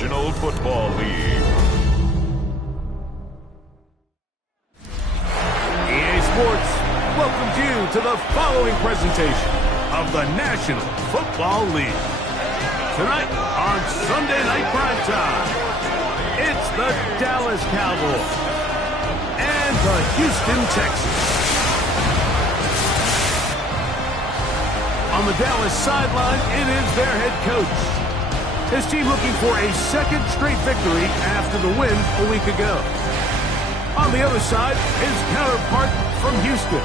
National Football League. EA Sports welcomes you to the following presentation of the National Football League. Tonight on Sunday Night Primetime, it's the Dallas Cowboys and the Houston Texans. On the Dallas sideline, it is their head coach. His team looking for a second straight victory after the win a week ago. On the other side, his counterpart from Houston.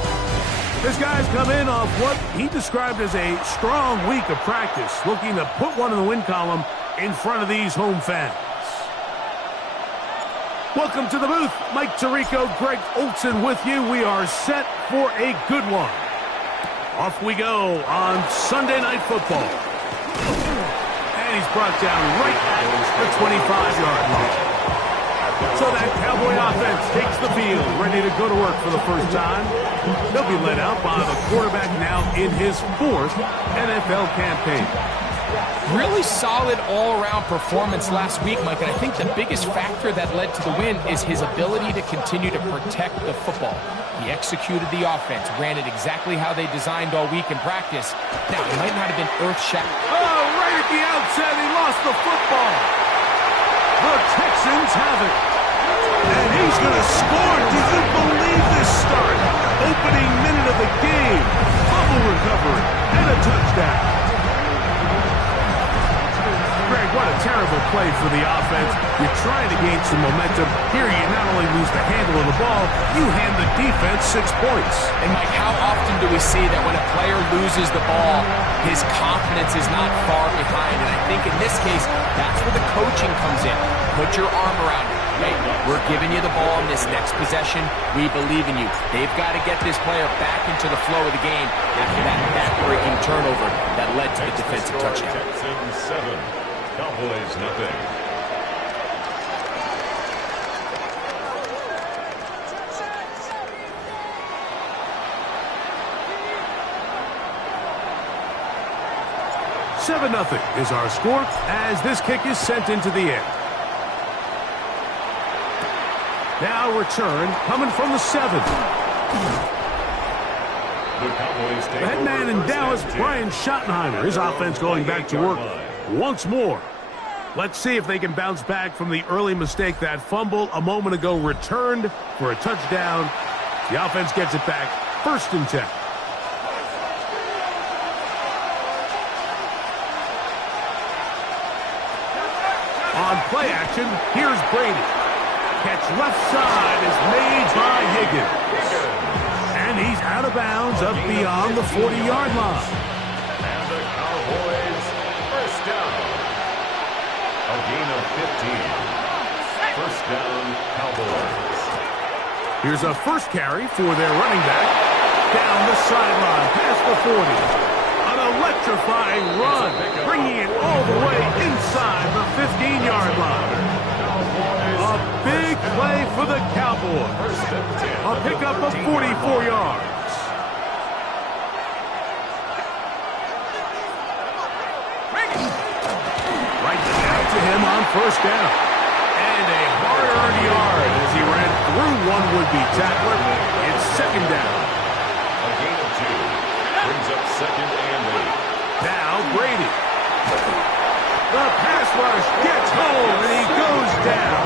His guys come in off what he described as a strong week of practice, looking to put one in the win column in front of these home fans. Welcome to the booth. Mike Tirico, Greg Olson with you. We are set for a good one. Off we go on Sunday Night Football. And he's brought down right at the 25-yard line. So that Cowboy offense takes the field, ready to go to work for the first time. They'll be led out by the quarterback now in his fourth NFL campaign. Really solid all-around performance last week, Mike, and I think the biggest factor that led to the win is his ability to continue to protect the football. He executed the offense, ran it exactly how they designed all week in practice. Now, it might not have been earth-shattering. Oh, right at the outset, he lost the football. The Texans have it. And he's going to score. Do you believe this start? Opening minute of the game. Fumble recovery and a touchdown. Greg, what a terrible play for the offense. You're trying to gain some momentum. Here you not only lose the handle of the ball, you hand the defense 6 points. And Mike, how often do we see that when a player loses the ball, his confidence is not far behind? And I think in this case, that's where the coaching comes in. Put your arm around it. Hey, we're giving you the ball in this next possession. We believe in you. They've got to get this player back into the flow of the game after that back-breaking turnover that led to the defensive touchdown. Texans 7, Cowboys nothing. Seven 0 is our score as this kick is sent into the air. Now return coming from the 7. The head man in Dallas, Brian Schottenheimer, his offense going back to work once more. Let's see if they can bounce back from the early mistake. That fumble a moment ago returned for a touchdown. The offense gets it back, 1st and 10. On play action, here's Brady. Catch left side is made by Higgins. And he's out of bounds up beyond the 40-yard line. And the Cowboys first down. A gain of 15. First down, Cowboys. Here's a first carry for their running back. Down the sideline, past the 40. An electrifying run, bringing it all the way inside the 15-yard line. A big play for the Cowboys. A pickup of 44 yards. Right back to him on first down. And a hard-earned yard as he ran through one would-be tackler. It's 2nd down. A gain of 2. Brings up 2nd and 8. Now Brady. The pass rush gets home and he goes down.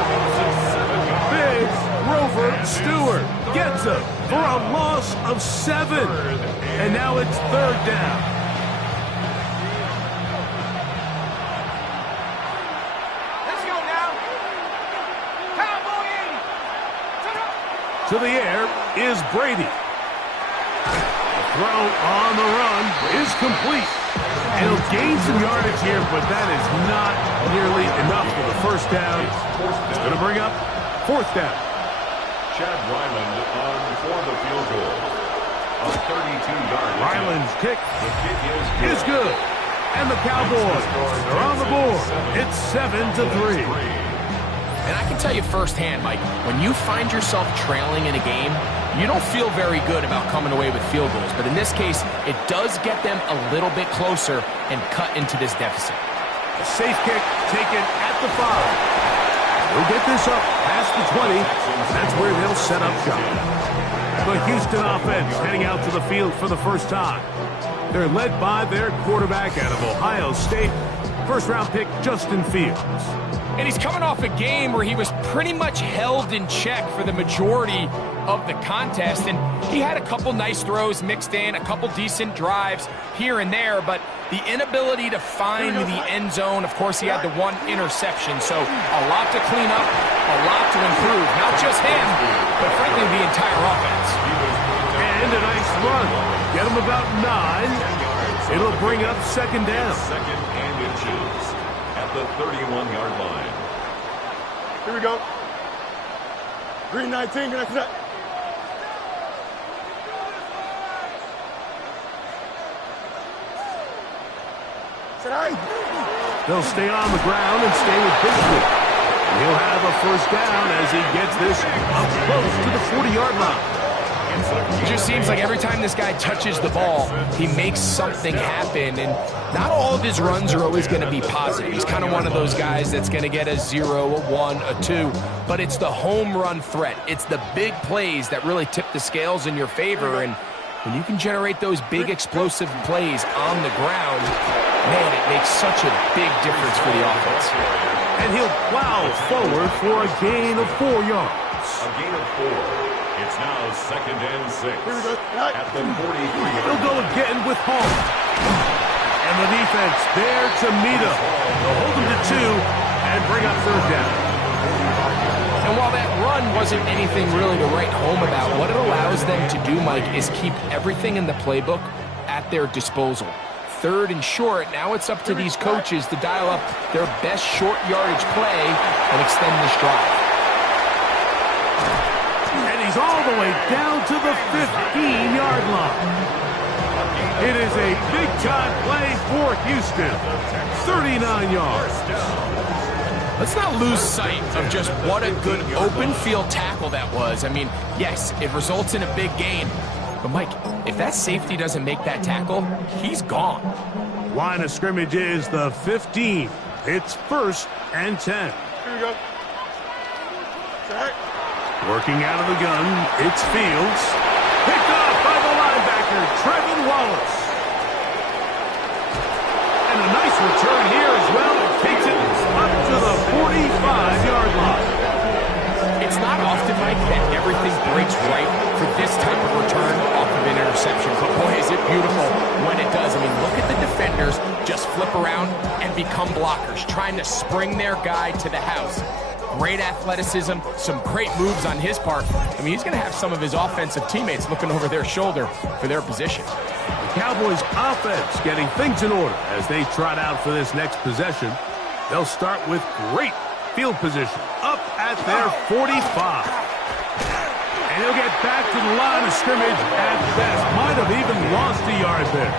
Big Grover Stewart gets him for a loss of 7. And now it's 3rd down. Let's go now. Cowboy 80. To the air is Brady. The throw on the run is complete. He'll gain some yardage here, but that is not nearly enough for the first down. It's going to bring up 4th down. Chad Ryland on for the field goal. A 32-yard Ryland's kick The kick is good. And the Cowboys are on the board. It's 7-3. And I can tell you firsthand, Mike, when you find yourself trailing in a game, you don't feel very good about coming away with field goals. But in this case, it does get them a little bit closer and cut into this deficit. A safe kick taken at the 5. He'll get this up past the 20. That's where they'll set up shop. The Houston offense heading out to the field for the first time. They're led by their quarterback out of Ohio State, first-round pick Justin Fields. And he's coming off a game where he was pretty much held in check for the majority of the contest. And he had a couple nice throws mixed in, a couple decent drives here and there, but the inability to find the end zone, of course, he had the one interception. So a lot to clean up, a lot to improve. Not just him, but frankly, the entire offense. And a nice run. Get him about 9. It'll bring up second down. Second and inches at the 31-yard line. Here we go. Green 19, good after that. They'll stay on the ground and stay with Bishop. He'll have a first down as he gets this up close to the 40-yard line. It just seems like every time this guy touches the ball, he makes something happen, and not all of his runs are always going to be positive. He's kind of one of those guys that's going to get a 0, a 1, a 2, but it's the home run threat. It's the big plays that really tip the scales in your favor, and when you can generate those big explosive plays on the ground, man, it makes such a big difference for the offense. And he'll plow forward for a gain of 4 yards. A gain of 4. It's now second and 6 at the 43. They'll go again with Hall. And the defense there to meet him. They'll hold him to 2 and bring up third down. And while that run wasn't anything really to write home about, what it allows them to do, Mike, is keep everything in the playbook at their disposal. Third and short, now it's up to these coaches to dial up their best short yardage play and extend this drive. And he's all the way down to the 15-yard line. It is a big-time play for Houston. 39 yards. Let's not lose sight of just what a good open field tackle that was. I mean, yes, it results in a big gain. But, Mike, if that safety doesn't make that tackle, he's gone. Line of scrimmage is the 15. It's first and 10. Here we go. Set. Working out of the gun, it's Fields. Picked off by the linebacker, Trevin Wallace. And a nice return here as well. Takes it up to the 45-yard line. It's not often, Mike, that everything breaks right for this type of return off of an interception. But, boy, is it beautiful when it does. I mean, look at the defenders just flip around and become blockers, trying to spring their guy to the house. Great athleticism, some great moves on his part. I mean, he's going to have some of his offensive teammates looking over their shoulder for their position. The Cowboys offense getting things in order as they trot out for this next possession. They'll start with great field position up at their 45. And he'll get back to the line of scrimmage at best. Might have even lost a yard there.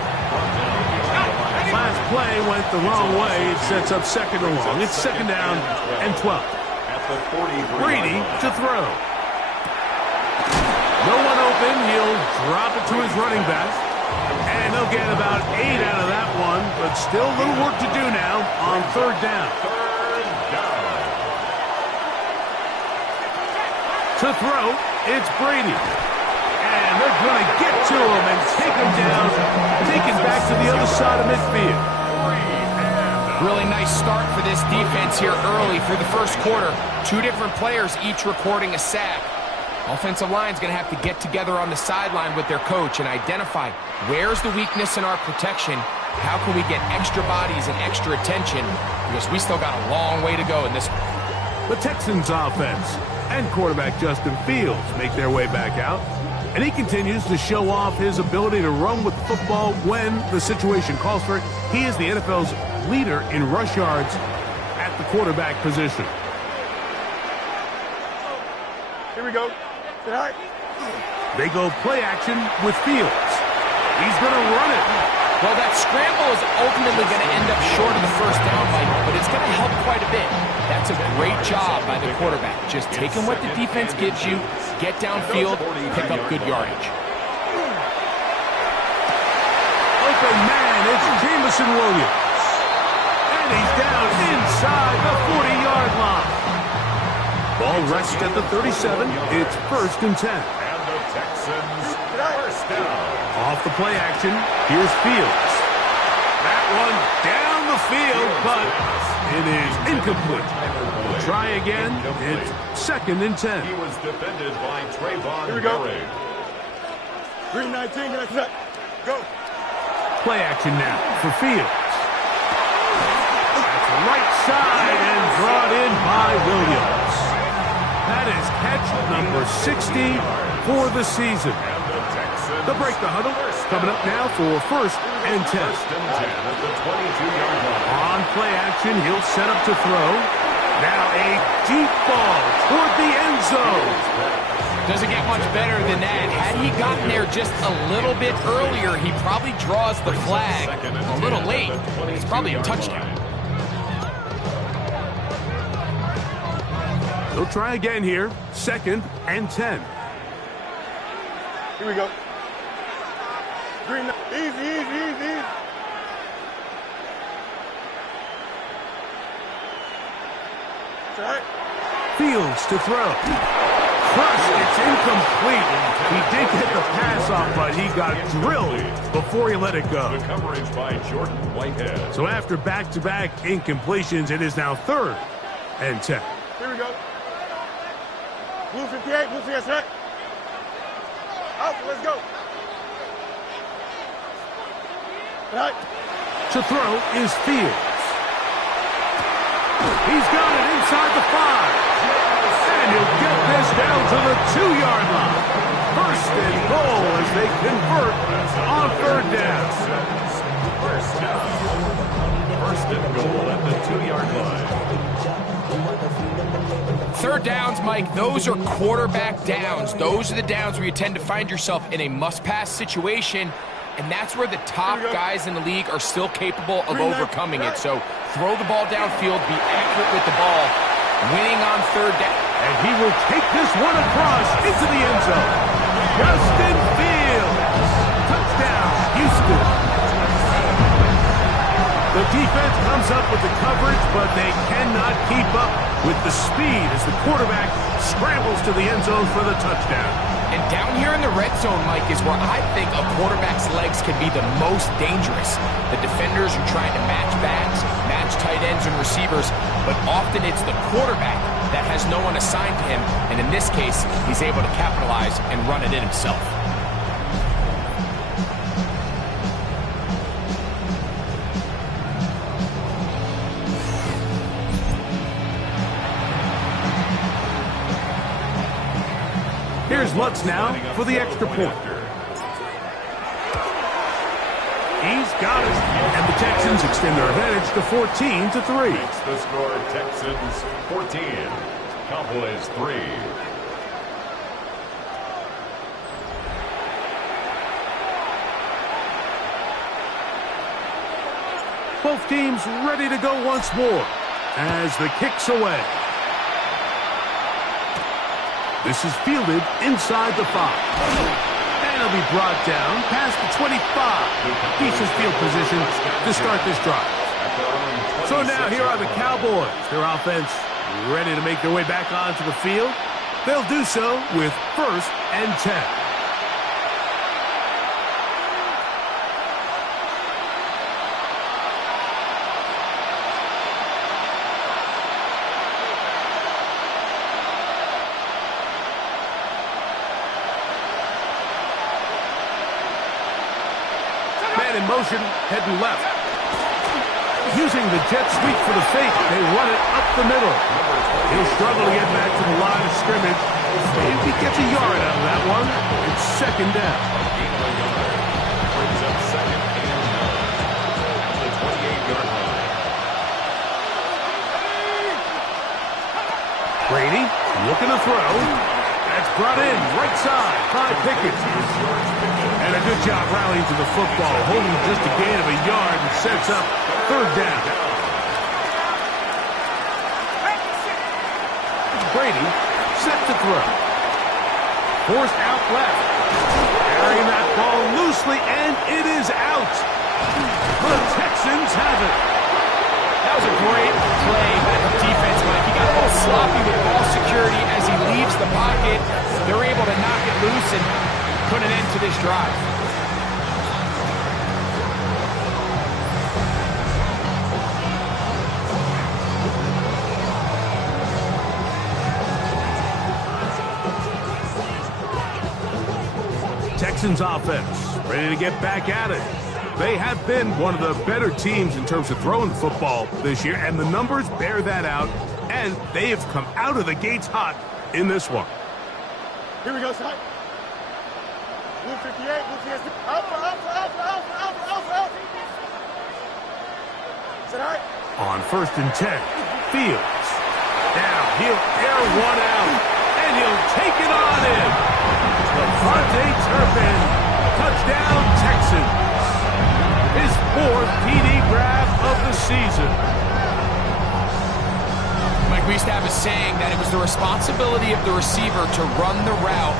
Last play went the wrong way. It sets up second and long. It's second down and 12. Brady to throw. No one open. He'll drop it to his running back. And they'll get about 8 out of that one, but still a little work to do now on third down. To throw, it's Brady. And they're going to get to him and take him down, take it back to the other side of midfield. Really nice start for this defense here early for the first quarter. 2 different players each recording a sack. Offensive line's going to have to get together on the sideline with their coach and identify where's the weakness in our protection, how can we get extra bodies and extra attention, because we still got a long way to go in this one. The Texans offense and quarterback Justin Fields make their way back out, and he continues to show off his ability to run with the football when the situation calls for it. He is the NFL's leader in rush yards at the quarterback position. Here we go. All right. They go play action with Fields. He's going to run it. Well, that scramble is ultimately going to end up short of the first down, Mike, but it's going to help quite a bit. That's a great job by the quarterback. Just taking what the defense gives you, get downfield, pick up good yardage. Open man, it's Jameson Williams. And he's down inside the 40-yard line. Ball rests at the 37. It's 1st and 10. And the Texans first down. Off the play action, here's Fields. That one down the field, but it is incomplete. Try again. It's 2nd and 10. He was defended by Trayvon. Here we go. Berry. 3-19, get that. Go. Play action now for Fields. That's right side and brought in by Williams. That is catch number 60 for the season. And the Texans They'll break the huddle. Coming up now for 1st and 10. first and 10 at the 22-yard line. On play action, he'll set up to throw. Now a deep ball toward the end zone. Doesn't get much better than that. Had he gotten there just a little bit earlier, he probably draws the flag a little late. It's probably a touchdown. They'll try again here. 2nd and 10. Here we go. Easy. It's all right. Fields to throw. Crushed. It's incomplete. He did get the pass off, but he got drilled before he let it go. The coverage by Jordan Whitehead. So after back-to-back incompletions, it is now 3rd and 10. Here we go. Blue 58, blue 58, right? Out, let's go. All right. To throw is Fields. He's got it inside the 5. And he'll get this down to the 2-yard line. 1st and goal as they convert on 3rd down. First down. 1st and goal at the 2-yard line. 3rd downs, Mike, those are quarterback downs. Those are the downs where you tend to find yourself in a must-pass situation, and that's where the top guys in the league are still capable of overcoming it. So throw the ball downfield, be accurate with the ball, winning on 3rd down. And he will take this one across into the end zone. Justin Fields. Touchdown, Houston. The defense comes up with the coverage, but they cannot keep up with the speed as the quarterback scrambles to the end zone for the touchdown. And down here in the red zone, Mike, is where I think a quarterback's legs can be the most dangerous. The defenders are trying to match backs, match tight ends and receivers, but often it's the quarterback that has no one assigned to him, and in this case, he's able to capitalize and run it in himself. Here's Lutz now for the extra point. He's got it. And the Texans extend their advantage to 14-3. It's the score, Texans 14, Cowboys 3. Both teams ready to go once more as the kick's away. This is fielded inside the 5. And it'll be brought down past the 25. Decent field position to start this drive. So now here are the Cowboys. Their offense ready to make their way back onto the field. They'll do so with 1st and 10. In motion, heading left. Using the jet sweep for the fake, they run it up the middle. He'll struggle to get back to the line of scrimmage. Maybe he gets a yard out of that one. It's 2nd down. Brings up 2nd and 9 at the 28-yard line. Brady looking to throw. That's brought in right side by Pickett. And a good job rallying to the football, holding just a gain of a yard and sets up 3rd down. Brady set to throw. Forced out left. Carrying that ball loosely, and it is out. The Texans have it. That was a great play by the defense, Mike. He got a little sloppy with ball security as he leaves the pocket. They're able to knock it loose and put an end to this drive. Texans offense ready to get back at it. They have been one of the better teams in terms of throwing the football this year, and the numbers bear that out, and they have come out of the gates hot in this one. Here we go, son. Blue 58, blue 58. Alpha. Is that all right? On 1st and 10, Fields. Now he'll air one out, and he'll take it on in. Devontae Turpin, touchdown Texans. His 4th TD grab of the season. Mike, we used to have a saying that it was the responsibility of the receiver to run the route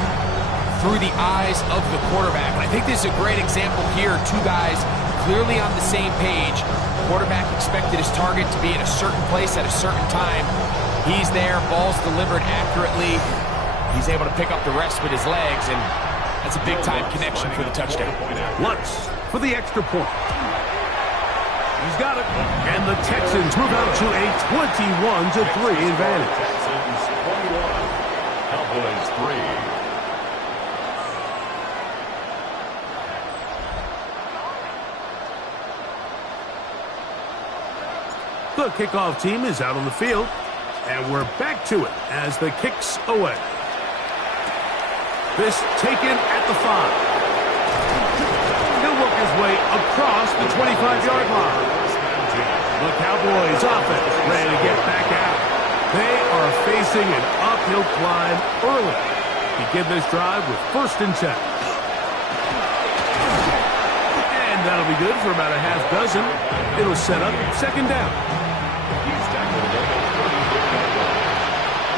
through the eyes of the quarterback. And I think this is a great example here. Two guys clearly on the same page. Quarterback expected his target to be in a certain place at a certain time. He's there, ball's delivered accurately. He's able to pick up the rest with his legs, and that's a big-time connection for the touchdown. Lutz for the extra point. He's got it. And the Texans move out to a 21-3 advantage. Texans 21, Cowboys 3. The kickoff team is out on the field, and we're back to it as the kick's away. This taken at the 5. He'll work his way across the 25-yard line. The Cowboys offense ready to get back out. They are facing an uphill climb early. Begin this drive with 1st and 10. And that'll be good for about a half dozen. It'll set up 2nd down. He's tackled at the 30-yard line.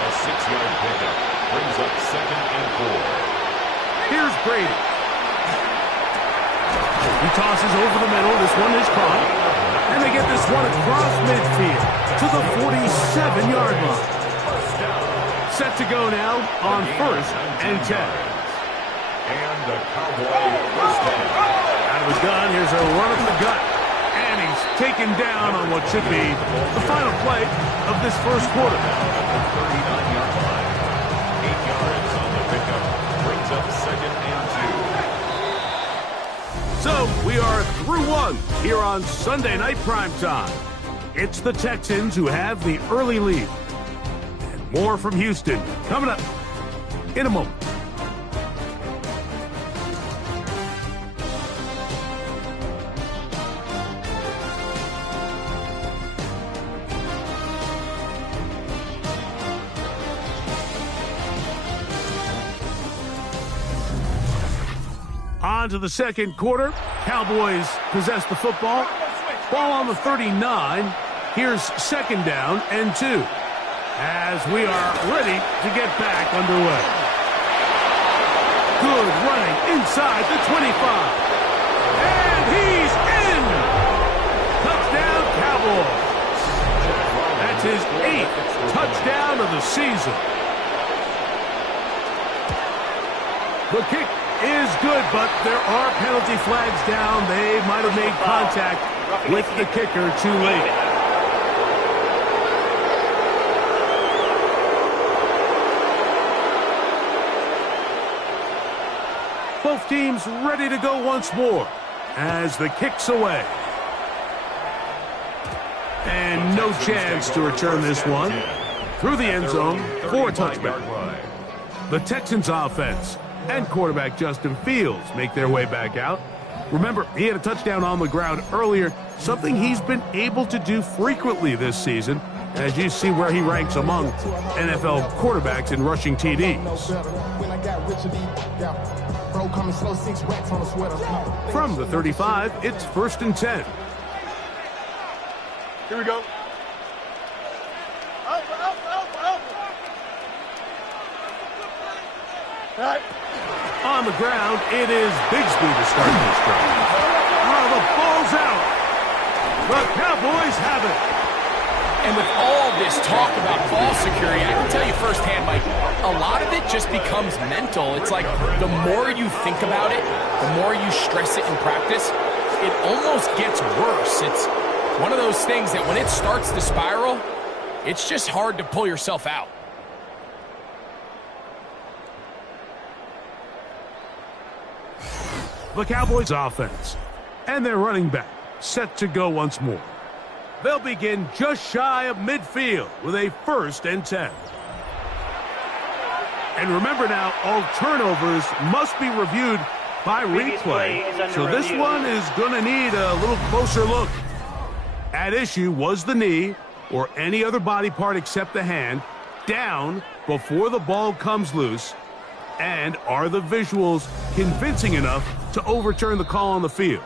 A 6-yard pickup brings up 2nd and 4. Here's Brady. He tosses over the middle. This one is caught. And they get this one across midfield to the 47-yard line. Set to go now on 1st and 10. And the Cowboy first down. Out of the gun, here's a run up the gut. And he's taken down on what should be the final play of this first quarter. 39-yard line. 8 yards on the pickup. Brings up 2nd and 2. So we are through one here on Sunday Night Primetime. It's the Texans who have the early lead. And more from Houston coming up in a moment. On to the second quarter. Cowboys possess the football. Ball on the 39. Here's 2nd down and 2. As we are ready to get back underway. Good running inside the 25. And he's in! Touchdown Cowboys. That's his 8th touchdown of the season. The kick is good, but there are penalty flags down. They might have made contact with the kicker too late. Both teams ready to go once more as the kick's away. And no chance to return this one through the end zone for a touchback. The Texans offense and quarterback Justin Fields make their way back out. Remember, he had a touchdown on the ground earlier, something he's been able to do frequently this season, as you see where he ranks among NFL quarterbacks in rushing TDs. From the 35, it's 1st and 10. Here we go. All right. On the ground, it is Bigsby to start this drive. Oh, the ball's out. The Cowboys have it. And with all this talk about ball security, I can tell you firsthand, Mike, a lot of it just becomes mental. It's like the more you think about it, the more you stress it in practice, it almost gets worse. It's one of those things that when it starts to spiral, it's just hard to pull yourself out. The Cowboys offense and their running back set to go once more. They'll begin just shy of midfield with a 1st and 10. And remember now, all turnovers must be reviewed by replay. So this one is going to need a little closer look. At issue was the knee or any other body part except the hand down before the ball comes loose. And are the visuals convincing enough to overturn the call on the field?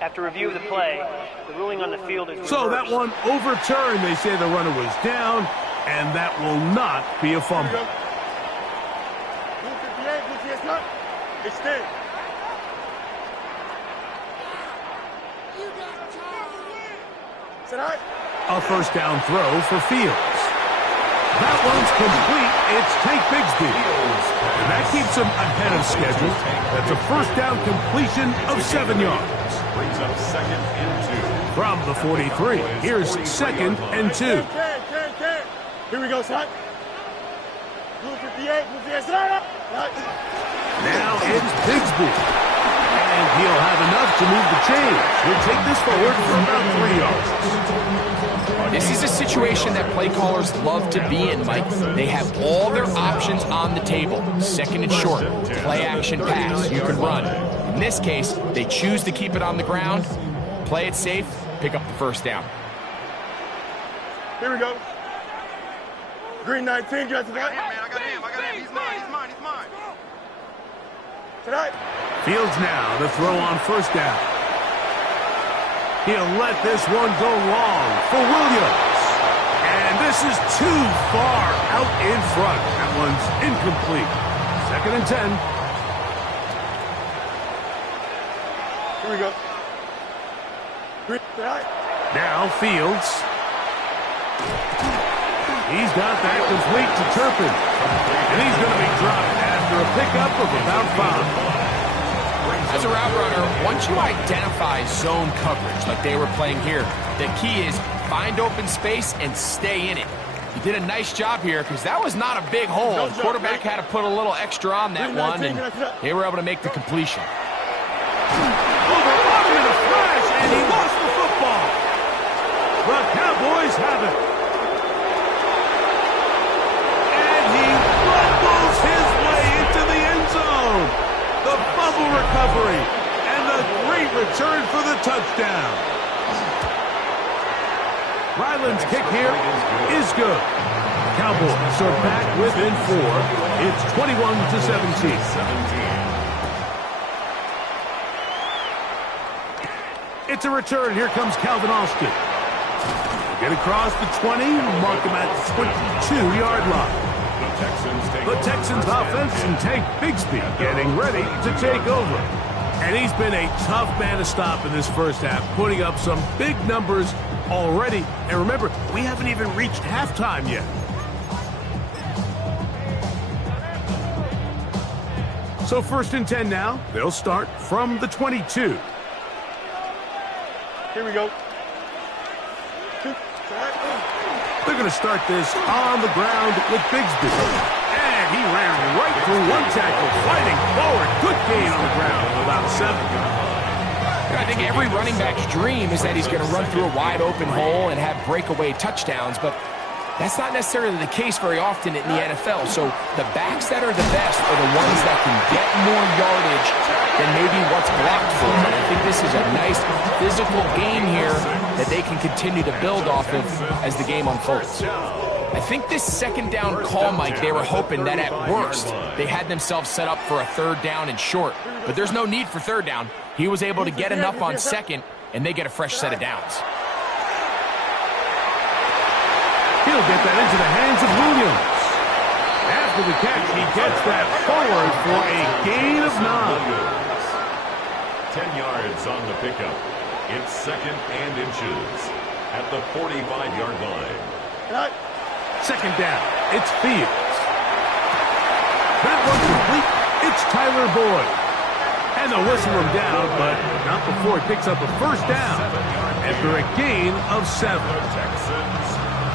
After review of the play, the ruling on the field is reversed. So that one overturned. They say the runner was down, and that will not be a fumble. Blue 58, blue 58, extend. Sit out. A 1st down throw for Fields. That one's complete. It's Tank Bigsby. And that keeps him ahead of schedule. That's a 1st down completion of 7 yards. Brings up 2nd and 2. From the 43, here's 2nd and 2. Here we go, son. Blue 58, blue 58, sit out. Now it's Bigsby. And he'll have enough to move the chains. He'll take this forward for about 3 yards. This is a situation that play callers love to be in, Mike. They have all their options on the table. 2nd and short, play action pass, you can run. In this case, they choose to keep it on the ground, play it safe, pick up the 1st down. Here we go. Green 19, get to that. I got him. He's mine. Tonight. Fields now to throw on 1st down. He'll let this one go long for Williams. And this is too far out in front. That one's incomplete. 2nd and 10. Here we go. Tonight. Now Fields. He's got that complete to Turpin. And he's going to be dropped after a pickup of about 5. As a route runner, once you identify zone coverage like they were playing here, the key is find open space and stay in it. You did a nice job here because that was not a big hole. The quarterback had to put a little extra on that one, and they were able to make the completion. Overrun him in a flash, and he lost the football. The Cowboys have it. And he fumbles his way into the end zone. The fumble recovery and the great return for the touchdown. Ryland's kick here is good. Cowboys are back within 4. It's 21-17. It's a return. Here comes Calvin Austin. Get across the 20, mark him at the 22-yard line. The Texans offense and Tank Bigsby getting ready to take over. And he's been a tough man to stop in this 1st half, putting up some big numbers already. And remember, we haven't even reached halftime yet. So 1st and 10 now. They'll start from the 22. Here we go. They're going to start this on the ground with Bigsby. And he ran right through one tackle, fighting forward. Good gain on the ground, about 7. I think every running back's dream is that he's going to run through a wide open hole and have breakaway touchdowns, but that's not necessarily the case very often in the NFL. So the backs that are the best are the ones that can get more yardage than maybe what's blocked for. And I think this is a nice physical game here that they can continue to build off of as the game unfolds. I think this 2nd down call, Mike, they were hoping that at worst they had themselves set up for a 3rd down and short. But there's no need for 3rd down. He was able to get enough on 2nd, and they get a fresh set of downs. He'll get that into the hands of Williams. After the catch, he gets that forward for a gain of 9. 10 yards on the pickup. It's 2nd and inches at the 45-yard line. Right. 2nd down. It's Fields. That one's complete. It's Tyler Boyd. And they'll whistle him down, but not before he picks up a first down after a gain of 7.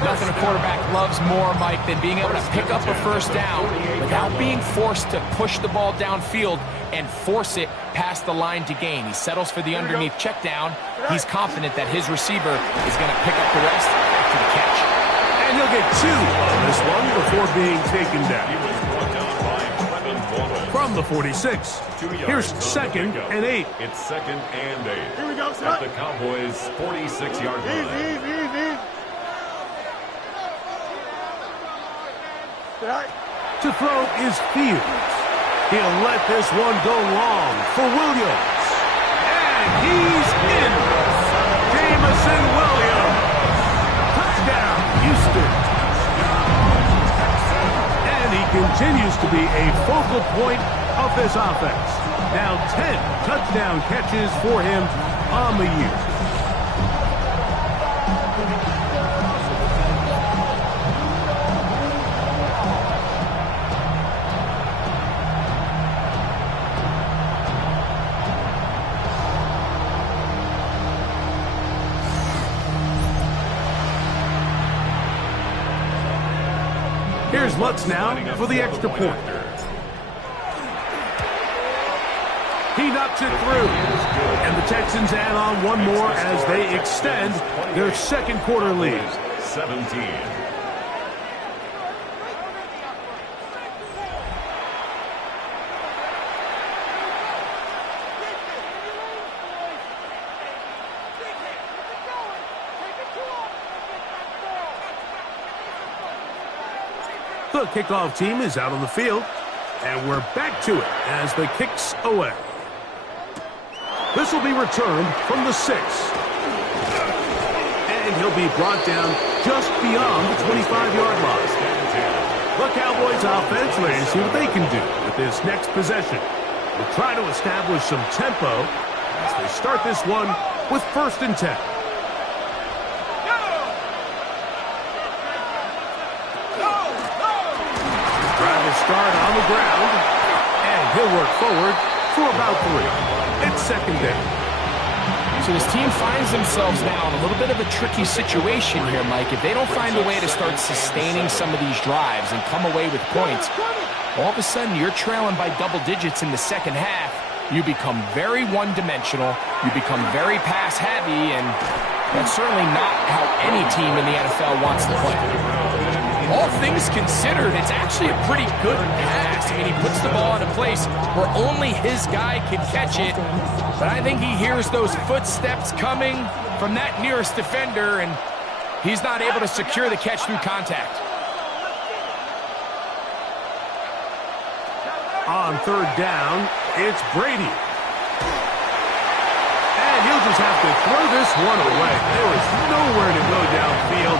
Nothing a quarterback loves more, Mike, than being able to pick up a first down without being forced to push the ball downfield and force it past the line to gain. He settles for the underneath check down. He's confident that his receiver is going to pick up the rest after the catch. And he'll get 2 on this one before being taken down. From the 46, here's 2nd and 8. It's 2nd and 8. Here we go, At son. the Cowboys' 46-yard line. Easy. Right. To throw is Fields. He'll let this one go long for Williams. And he's in. Jamison Williams. Touchdown, Houston. And he continues to be a focal point of this offense. Now 10 touchdown catches for him on the year. Here's Lutz now for the extra point. He knocks it through. And the Texans add on one more as they extend their 2nd quarter lead. 17. The kickoff team is out on the field, and we're back to it as the kick's away. This will be returned from the 6. And he'll be brought down just beyond the 25-yard line. The Cowboys offense ready to see what they can do with this next possession. We'll try to establish some tempo as they start this one with 1st and 10. Start on the ground, and he'll work forward for about 3. It's 2nd down. So this team finds themselves now in a little bit of a tricky situation here, Mike. If they don't find a way to start sustaining some of these drives and come away with points, all of a sudden you're trailing by double digits in the 2nd half. You become very one-dimensional. You become very pass-heavy, and that's certainly not how any team in the NFL wants to play. All things considered, it's actually a pretty good pass. I mean, he puts the ball in a place where only his guy can catch it. But I think he hears those footsteps coming from that nearest defender, and he's not able to secure the catch through contact. On 3rd down, it's Brady. And he'll just have to throw this one away. There is nowhere to go downfield.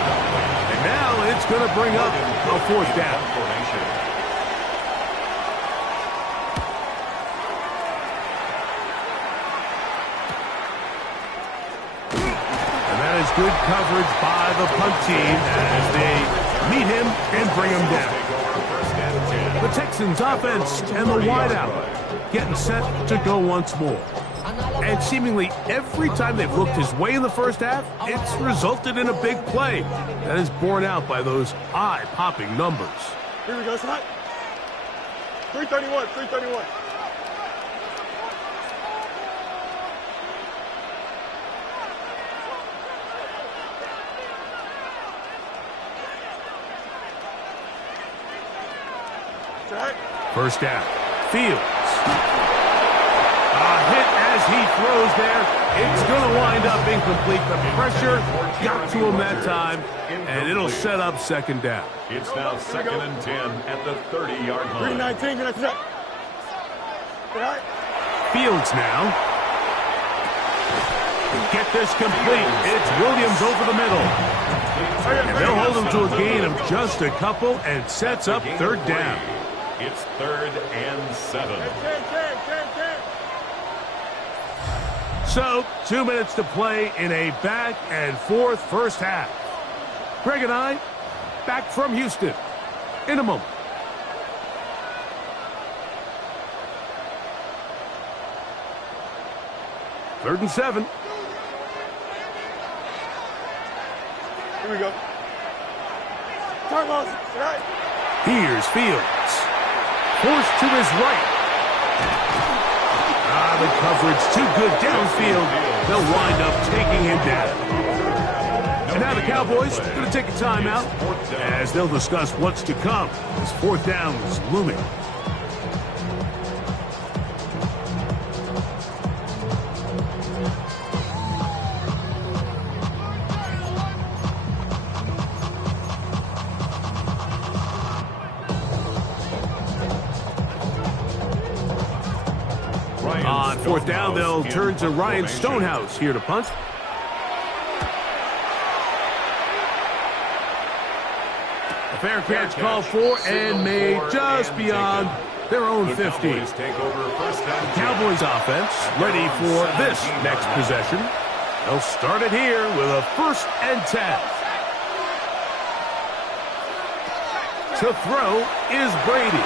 And now it's going to bring up a 4th down. And that is good coverage by the punt team as they meet him and bring him down. The Texans offense and the wideout getting set to go once more. And seemingly every time they've looked his way in the 1st half, it's resulted in a big play that is borne out by those eye-popping numbers. Here we go, son. 331. First down. Fields. A hit as he throws there. It's going to wind up incomplete. The pressure got to him that time, and it'll set up 2nd down. It's now 2nd and 10 at the 30-yard line. 319. Fields now. Get this complete. It's Williams over the middle. And they'll hold him to a gain of just a couple and sets up 3rd down. It's 3rd and 7. So, 2 minutes to play in a back-and-forth first half. Greg and I, back from Houston in a moment. Third and 7. Here we go. Carlos, right. Here's Fields. Forced to his right. The coverage too good downfield. They'll wind up taking him down. And now the Cowboys going to take a timeout as they'll discuss what's to come as fourth down is looming. On fourth down, they'll turn to Ryan Stonehouse here to punt. A fair catch called for and made just beyond their own 50. The Cowboys offense ready for this next possession. They'll start it here with a 1st and 10. To throw is Brady.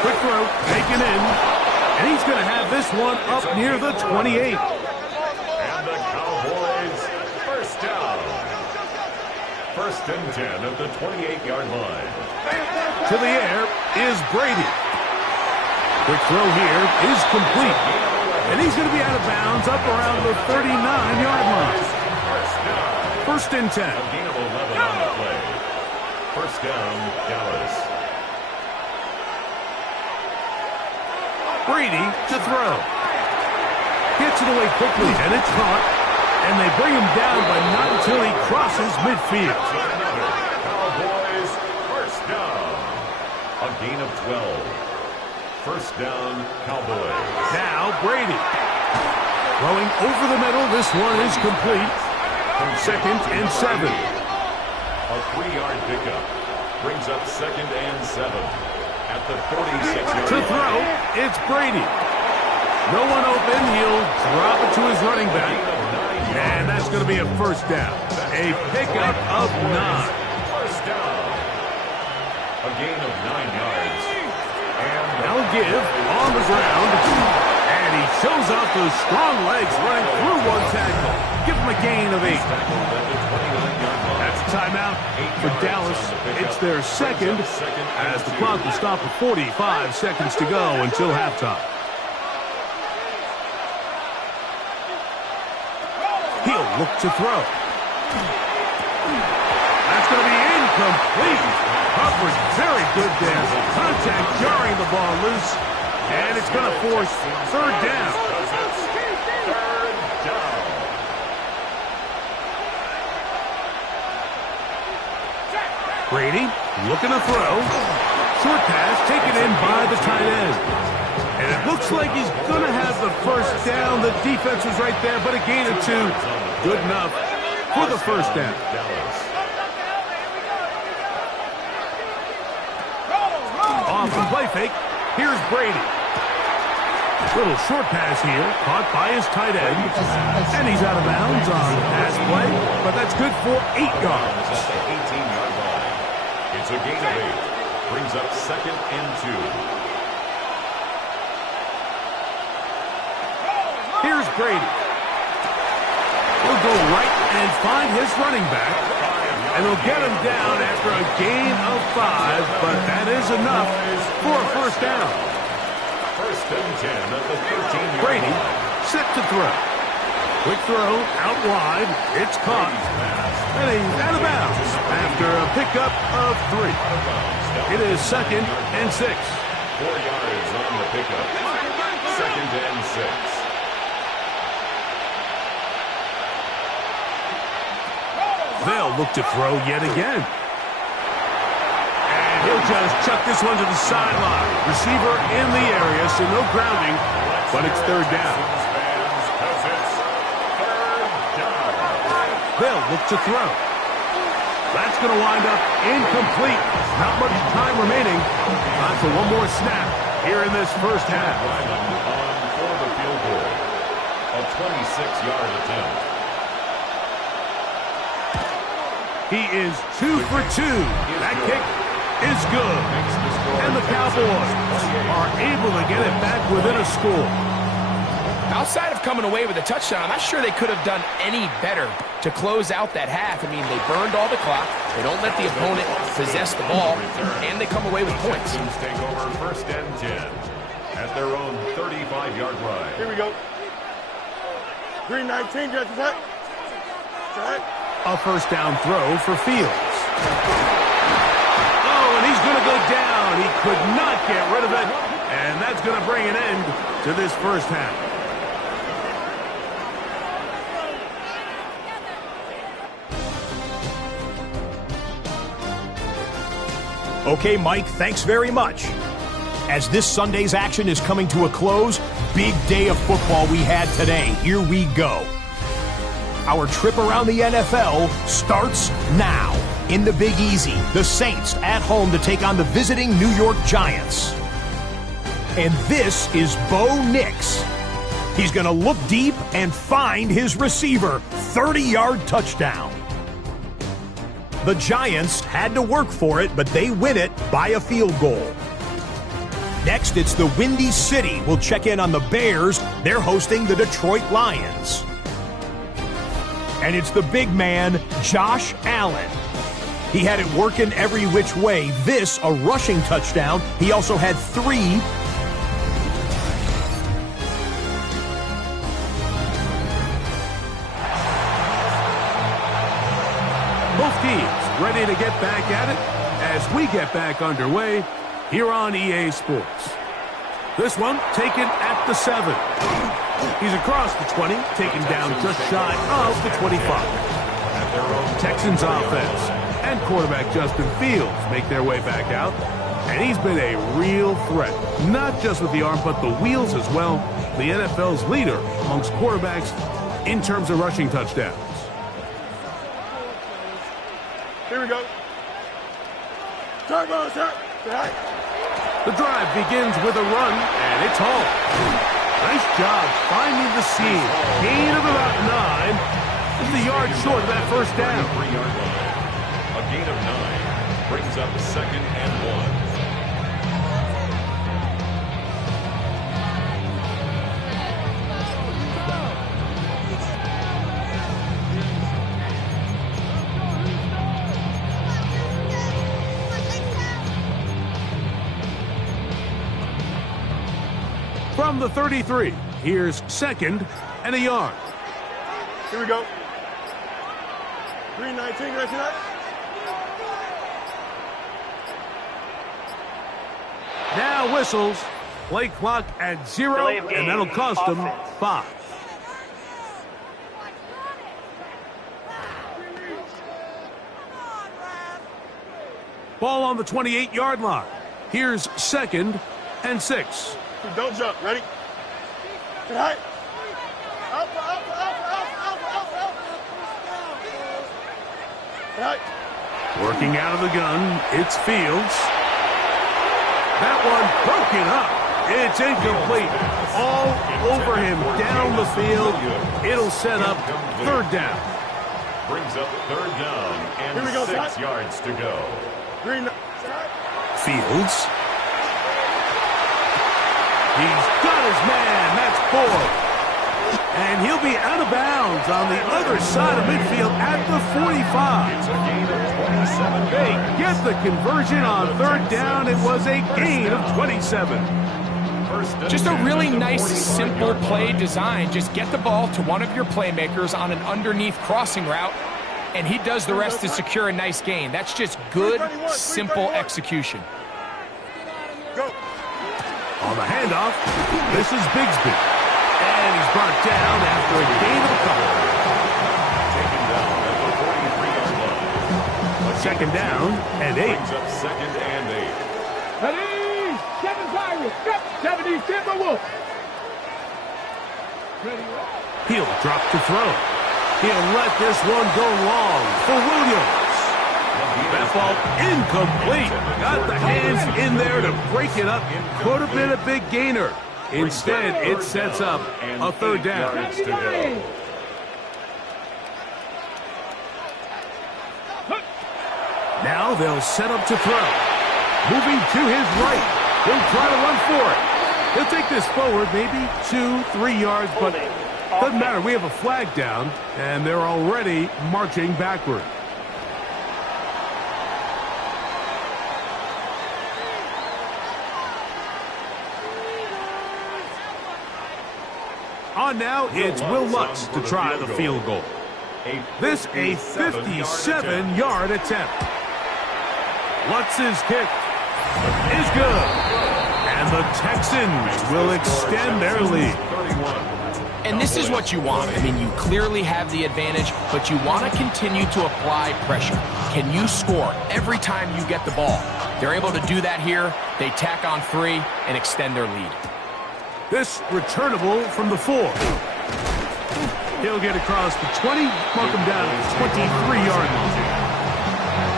Quick throw, taken in. And he's going to have this one up near the 28. And the Cowboys first down. 1st and 10 at the 28-yard line. To the air is Brady. Quick throw here is complete. And he's going to be out of bounds up around the 39-yard line. 1st and 10. A gain of 11 on the play. 1st down, Dallas. Brady to throw. Gets it away quickly, and it's caught. And they bring him down, but not until he crosses midfield. Cowboys first down. A gain of 12. 1st down, Cowboys. Now Brady. Throwing over the middle. This one is complete. 2nd and 7. A 3-yard pickup. Brings up 2nd and 7. At the 46-yard To line. throw, it's Brady. No one open. He'll drop it to his running back. And that's going to be a 1st down. A pickup of 9. 1st down. A gain of 9 yards. And They'll give on the ground. And he shows off those strong legs running through one tackle. Give him a gain of 8. tackled at the 29-yard line. That's a timeout for Dallas. It's their 2nd as the clock will stop with 45 seconds to go until halftime. He'll look to throw. That's going to be incomplete. Coverage very good there. Contact jarring the ball loose. And it's going to force 3rd down. Brady looking to throw. Short pass taken in by the tight end. And it looks like he's going to have the 1st down. The defense was right there, but a gain of 2. Good enough for the 1st down. Off the play fake. Here's Brady. Little short pass here, caught by his tight end. And he's out of bounds on the pass play, but that's good for 8 yards. At the 18-yard line. It's a gain of 8. Brings up 2nd and 2. Here's Brady. He'll go right and find his running back. And they'll get him down after a gain of 5, but that is enough for a 1st down. 1st and 10 at the 13-yard Brady line. set to throw. Quick throw out wide. It's caught. And he's out of bounds after a pickup of 3. It is 2nd and 6. 4 yards on the pickup. 2nd and 6. They'll look to throw yet again. And he'll just chuck this one to the sideline. Receiver in the area, so no grounding, but it's 3rd down. They'll look to throw. That's going to wind up incomplete. Not much time remaining. Time for one more snap here in this first half. On for the field goal. A 26-yard attempt. He is 2 for 2. That kick is good. And the Cowboys are able to get it back within a score. Outside of coming away with a touchdown, I'm not sure they could have done any better to close out that half. I mean, they burned all the clock. They don't let the opponent possess the ball, and they come away with points. Texans take over 1st and 10 at their own 35-yard line. Here we go. Green 19, just attack. A first down throw for Fields. Oh, and he's going to go down. He could not get rid of it, and that's going to bring an end to this first half. Okay, Mike, thanks very much. As this Sunday's action is coming to a close, big day of football we had today. Here we go. Our trip around the NFL starts now. In the Big Easy, the Saints at home to take on the visiting New York Giants. And this is Bo Nix. He's going to look deep and find his receiver. 30-yard touchdown. The Giants had to work for it, but they win it by a field goal. Next, it's the Windy City. We'll check in on the Bears. They're hosting the Detroit Lions. And it's the big man, Josh Allen. He had it working every which way. This, a rushing touchdown. He also had 3. Both teams ready to get back at it as we get back underway here on EA Sports. This one taken at the 7. He's across the 20, taken down just shy of the 25. Texans offense and quarterback Justin Fields make their way back out. And he's been a real threat, not just with the arm, but the wheels as well. The NFL's leader amongst quarterbacks in terms of rushing touchdowns. Here we go. Turbo, sir. The drive begins with a run, and it's home. Nice job finding the seam. Gain of about 9. Just a yard short of that first down. 3-yard line. A gain of 9 brings up 2nd and 1. From the 33, here's 2nd and a yard. Here we go. 3-19, you see that? Now whistles. Play clock at 0, and that'll cost them 5. Ball on the 28-yard line. Here's 2nd and 6. Don't jump. Ready? Get high. Up. Get high. Working out of the gun, it's Fields. That one broken up. It's incomplete. All over him down the field. It'll set up 3rd down. Brings up 3rd down and 6 yards to go. Fields. He's got his man. That's 4. And he'll be out of bounds on the other side of midfield at the 45. It's a gain of 27. They get the conversion on 3rd down. It was a gain of 27. Just a really nice, simple play design. Just get the ball to one of your playmakers on an underneath crossing route, and he does the rest to secure a nice gain. That's just good, simple execution. Go. On the handoff, this is Bigsby. And he's brought down after a gain of a couple. Taken down at the 43-yard line. 2nd down and 8. Brings up 2nd and 8. Ready? 7 Pirates. 70 Timber Wolf. He'll drop to throw. He'll let this one go long for Williams. That ball incomplete. Got the hands in there to break it up. Could have been a big gainer. Instead, it sets up a third down. yards to go. Now they'll set up to throw. Moving to his right. He'll try to run for it. He'll take this forward, maybe 2-3 yards, but doesn't matter. We have a flag down, and they're already marching backward. On now, it's Will Lutz to try the field goal. This a 57-yard attempt. Lutz's kick is good. And the Texans will extend their lead. And this is what you want. I mean, you clearly have the advantage, but you want to continue to apply pressure. Can you score every time you get the ball? They're able to do that here. They tack on 3 and extend their lead. This returnable from the 4. He'll get across the 20, mark him down at the 23-yard line.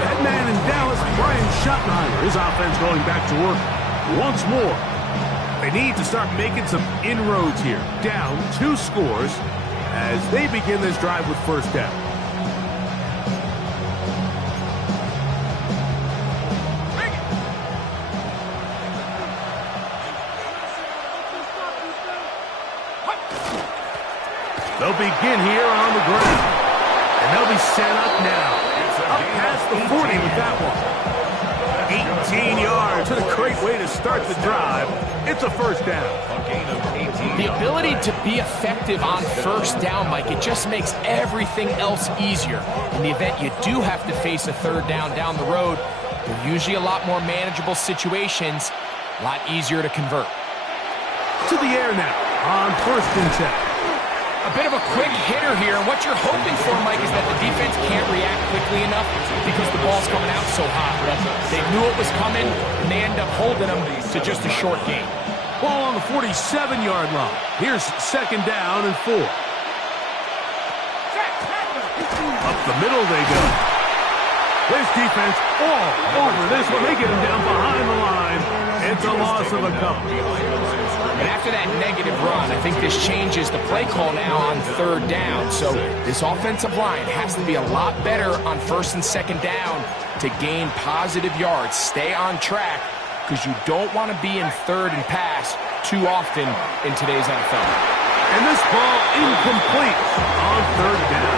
That man in Dallas, Brian Schottenheimer, his offense going back to work once more. They need to start making some inroads here. Down 2 scores as they begin this drive with first down. They'll begin here on the ground. And they'll be set up now. Up past the 40 with that one. 18 yards. What a great way to start the drive. It's a first down. The ability to be effective on first down, Mike, it just makes everything else easier. In the event you do have to face a third down the road, they're usually a lot more manageable situations, a lot easier to convert. To the air now on 1st and 10. A bit of a quick hitter here, and what you're hoping for, Mike, is that the defense can't react quickly enough because the ball's coming out so hot. But they knew it was coming, and they end up holding them to just a short gain. Ball on the 47-yard line. Here's 2nd down and 4. Up the middle they go. This defense all over this one. They get him down behind the line. It's a loss of a couple. And after that negative run, I think this changes the play call now on 3rd down. So this offensive line has to be a lot better on 1st and 2nd down to gain positive yards. Stay on track because you don't want to be in 3rd and pass too often in today's NFL. And this ball incomplete on 3rd down.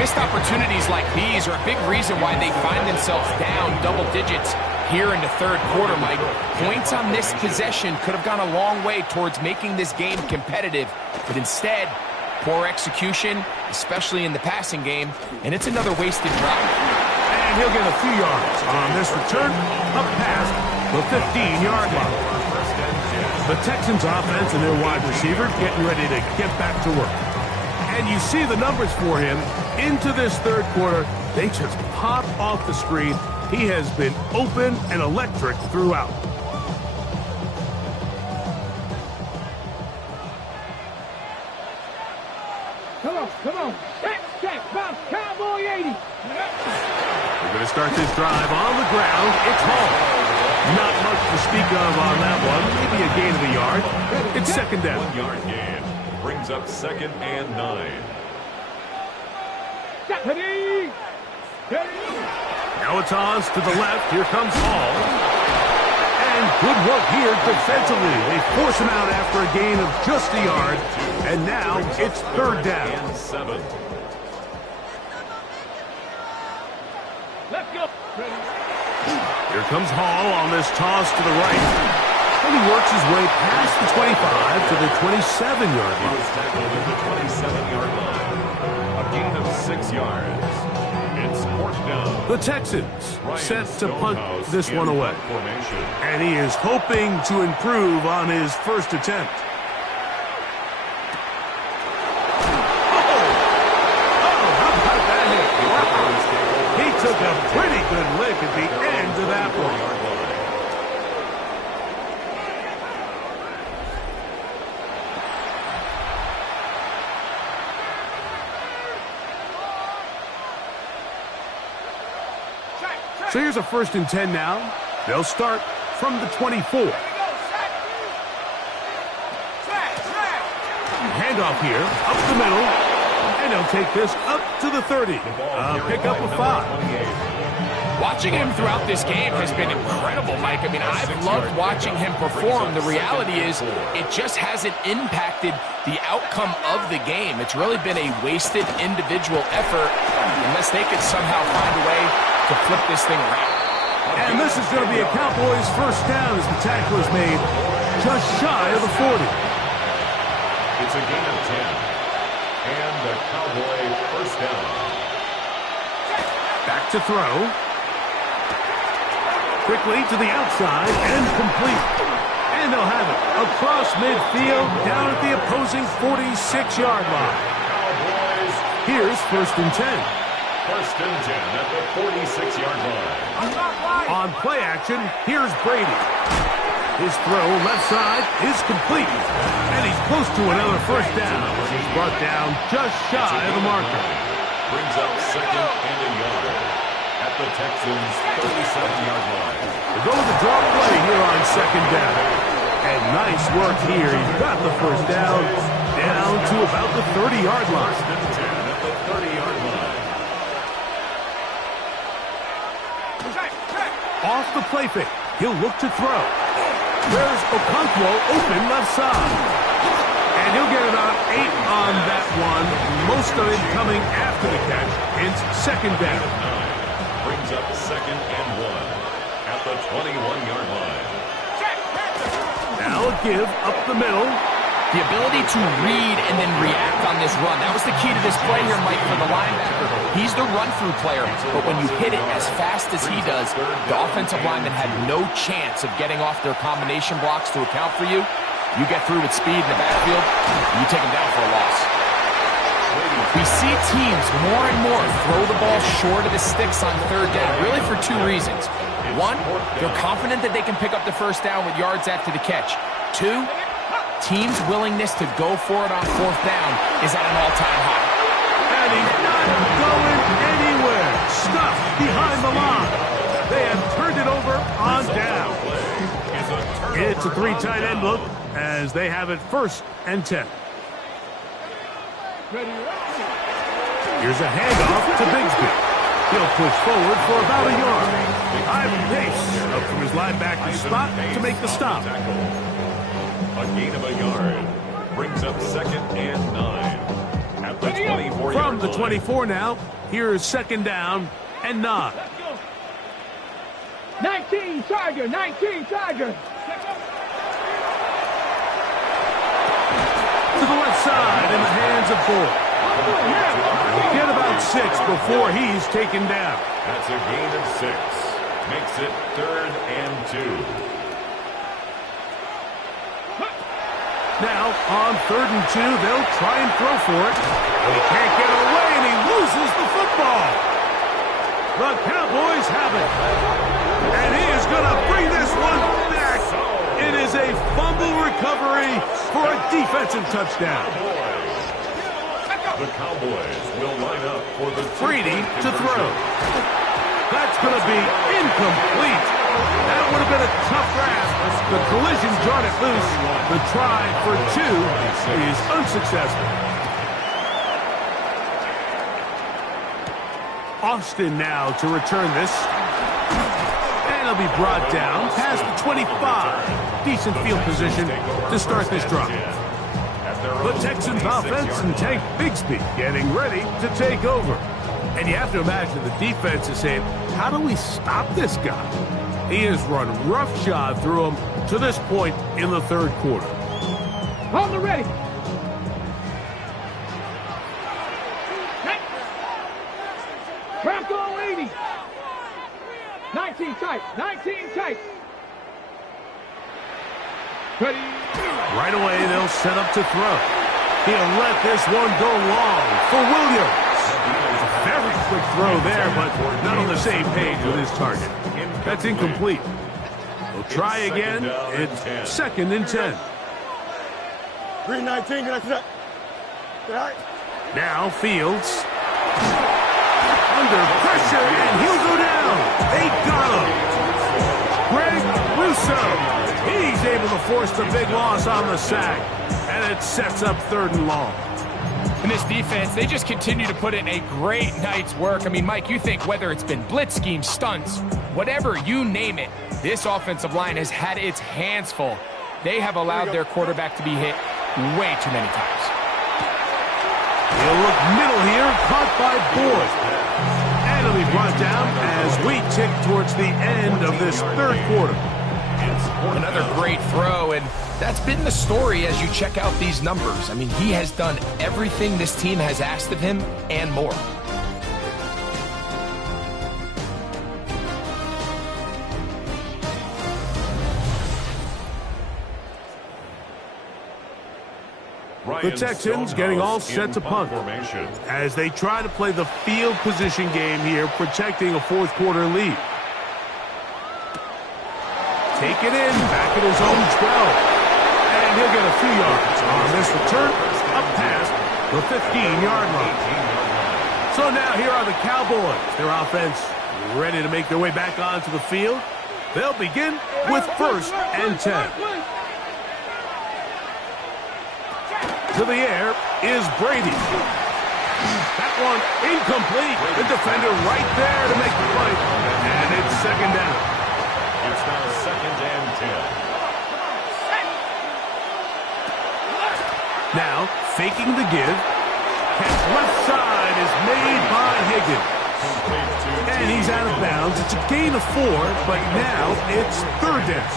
Missed opportunities like these are a big reason why they find themselves down double digits here in the 3rd quarter, Mike. Points on this possession could have gone a long way towards making this game competitive, but instead, poor execution, especially in the passing game, and it's another wasted drive. And he'll get a few yards on this return, up past the 15-yard line. The Texans offense and their wide receiver getting ready to get back to work. And you see the numbers for him into this 3rd quarter. They just pop off the screen. He has been open and electric throughout. Come on. Check, bounce, Cowboy 80. We're going to start this drive on the ground. It's Hall. Not much to speak of on that one. Maybe a gain of a yard. It's 2nd down. 1-yard gain. Brings up 2nd and 9. Ready. Now a toss to the left. Here comes Hall. And good work here defensively. They force him out after a gain of just a yard. And now it's 3rd down. And 7. Let's go. Here comes Hall on this toss to the right. And he works his way past the 25 to the 27-yard He line. was tackled at the 27-yard line. A gain of 6 yards. It's 4th down. The Texans set to punt this one away. Formation. And he is hoping to improve on his first attempt. He took a pretty good lick at the end of that one. So here's a 1st and 10 now. They'll start from the 24. handoff here, up the middle, and he'll take this up to the 30. Pick up a 5. Watching him throughout this game has been incredible, Mike. I mean, I've loved watching him perform. The reality is it just hasn't impacted the outcome of the game. It's really been a wasted individual effort unless they could somehow find a way to flip this thing around. And this is going to be a Cowboys first down as the tackle is made just shy of the 40. It's a gain of 10. And the Cowboy first down. Back to throw. Quickly to the outside and complete. And they'll have it across midfield down at the opposing 46-yard line. Cowboys. Here's first and 10. First and 10 at the 46-yard line. On play action, here's Brady. His throw left side is complete. And he's close to another first down. He's brought down just shy of the marker. Brings up second and a yard at the Texans' 37-yard line. They go with the draw play here on second down. And nice work here. He's got the first down to about the 30-yard line. First and 10 at the 30-yard line. Off the play fake. He'll look to throw. There's Okonkwo open left side. And he'll get about 8 on that one. Most of it coming after the catch. It's second down. Brings up second and 1 at the 21-yard line. Now a give up the middle. The ability to read and then react on this run. That was the key to this play here, Mike, for the linebacker. He's the run-through player, but when you hit it as fast as he does, the offensive lineman had no chance of getting off their combination blocks to account for you. You get through with speed in the backfield, and you take him down for a loss. We see teams more and more throw the ball short of the sticks on third down, really for 2 reasons. 1, they're confident that they can pick up the first down with yards after the catch. 2, teams' willingness to go for it on fourth down is at an all-time high. And he's not going anywhere. Stuffed behind the line. They have turned it over on down. It's a 3 tight end look as they have it first and 10. Here's a handoff to Bigsby. He'll push forward for about a yard. Ivan Pace up from his linebacker spot to make the stop. A gain of a yard. Brings up second and 9 at the 24-yard line. From the 24 now, here is second down and 9. 19 Tiger, 19 Tiger. To the left side in the hands of Ford. He'll get about 6 before he's taken down. That's a gain of 6. Makes it third and 2. Now, on third and 2, they'll try and throw for it. But he can't get away, and he loses the football. The Cowboys have it. And he is going to bring this one back. It is a fumble recovery for a defensive touchdown. The Cowboys will line up for the Brady to throw. That's going to be incomplete. That would have been a tough grasp. The collision drawn it loose. The try for 2 is unsuccessful. Austin now to return this. And he'll be brought down past the 25. Decent field position to start this drive. The Texans offense and Tank Bigsby getting ready to take over. And you have to imagine the defense is saying, how do we stop this guy? He has run roughshod through him to this point in the third quarter. Hold it ready. Crack on 80. 19 tight, 19 tight. Ready. Right away, they'll set up to throw. He'll let this one go long for Williams. A very quick throw there, but not on the same page with his target. That's incomplete. They'll try again. It's second and 10. 3-19, get that. Now Fields. Under pressure, and he'll go down. They got him. Greg, do so. He's able to force the big loss on the sack, and it sets up 3rd and long. And this defense, they just continue to put in a great night's work. I mean, Mike, you think whether it's been blitz schemes, stunts, whatever, you name it, this offensive line has had its hands full. They have allowed their quarterback to be hit way too many times. He'll look middle here, caught by Boyd. And he'll be brought down as we tick towards the end of this 3rd quarter. Another great throw, and that's been the story as you check out these numbers. I mean, he has done everything this team has asked of him and more. The Texans getting all set to punt as they try to play the field position game here, protecting a 4th quarter lead. Take it in, back at his own 12. And he'll get a few yards on this return, up past the 15-yard line. So now here are the Cowboys. Their offense ready to make their way back onto the field. They'll begin with 1st and 10. To the air is Brady. That one incomplete. The defender right there to make the play. And it's 2nd down. It's now 2nd and 10. Now, faking the give. Catch left side is made by Higgins. And he's out of bounds. It's a gain of 4, but now it's 3rd down.